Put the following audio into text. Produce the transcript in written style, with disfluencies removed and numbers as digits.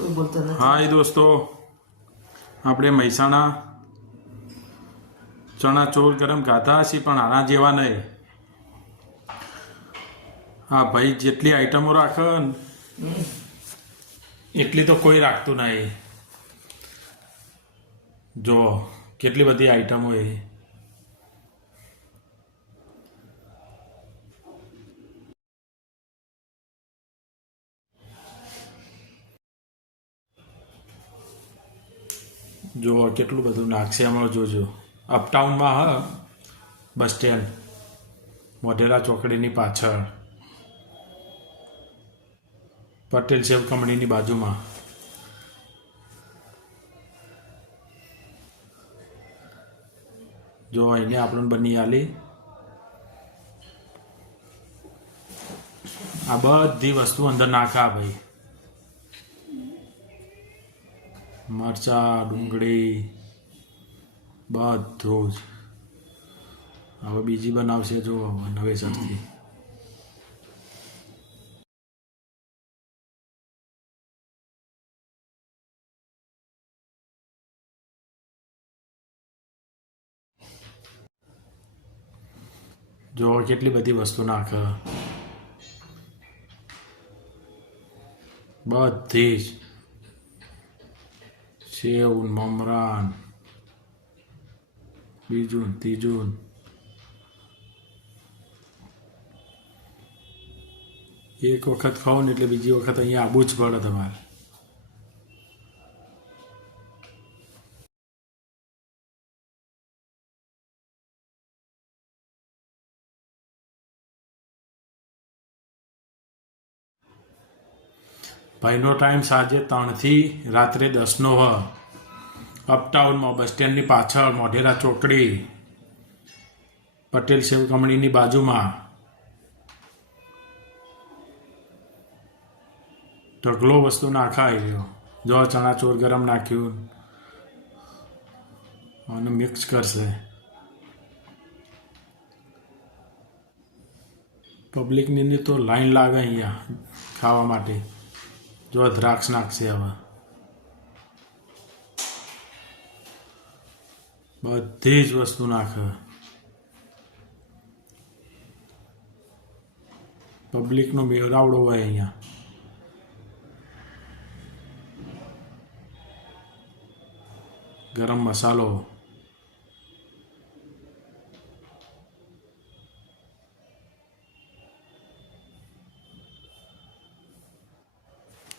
કોઈ બોલતો નથી. હાય દોસ્તો, આપણે મહેસાણા ચણા ચોળ ગરમ ખાધા હશે પણ આના જેવા નહીં. હા ભાઈ, જેટલી આઈટમો રાખે ને એટલી તો કોઈ રાખતું નહીં. જો કેટલી બધી આઈટમો એ. જો કેટલું બધું નાખશે હમણાં જોજો. અપટાઉનમાં હ બસ સ્ટેન્ડ, મોઢેરા ચોકડીની પાછળ, પટેલ સેવ કંપનીની બાજુમાં. જો એને આપણને બની આલી. આ બધી વસ્તુ અંદર નાખા ભાઈ. મરચા, ડુંગળી, બધું જ. હવે બીજી બનાવશે જો નવેસરથી. જો કેટલી બધી વસ્તુ નાખે, બધી જ. સેવ, મમરાન, બીજું ત્રીજું. એક વખત ખાઓ ને એટલે બીજી વખત અહીંયા આવવું જ પડે તમારે. ભાઈનો ટાઈમ સાંજે 3થી રાત્રે 10નો હ. અપટાઉનમાં બસ સ્ટેન્ડની પાછળ, મોઢેરા ચોકડી, પટેલ સેવ કંપનીની બાજુમાં. ઢગલો વસ્તુ નાખાઈ ગયો. જો ચણા ચોર ગરમ નાખ્યું અને મિક્સ કરશે. પબ્લિકની તો લાઈન લાગે અહીંયા ખાવા માટે. જો દ્રાક્ષ નાખશે હવે. બધી જ વસ્તુ નાખે. પબ્લિકનો મેળાવડો હોય અહીંયા. ગરમ મસાલો,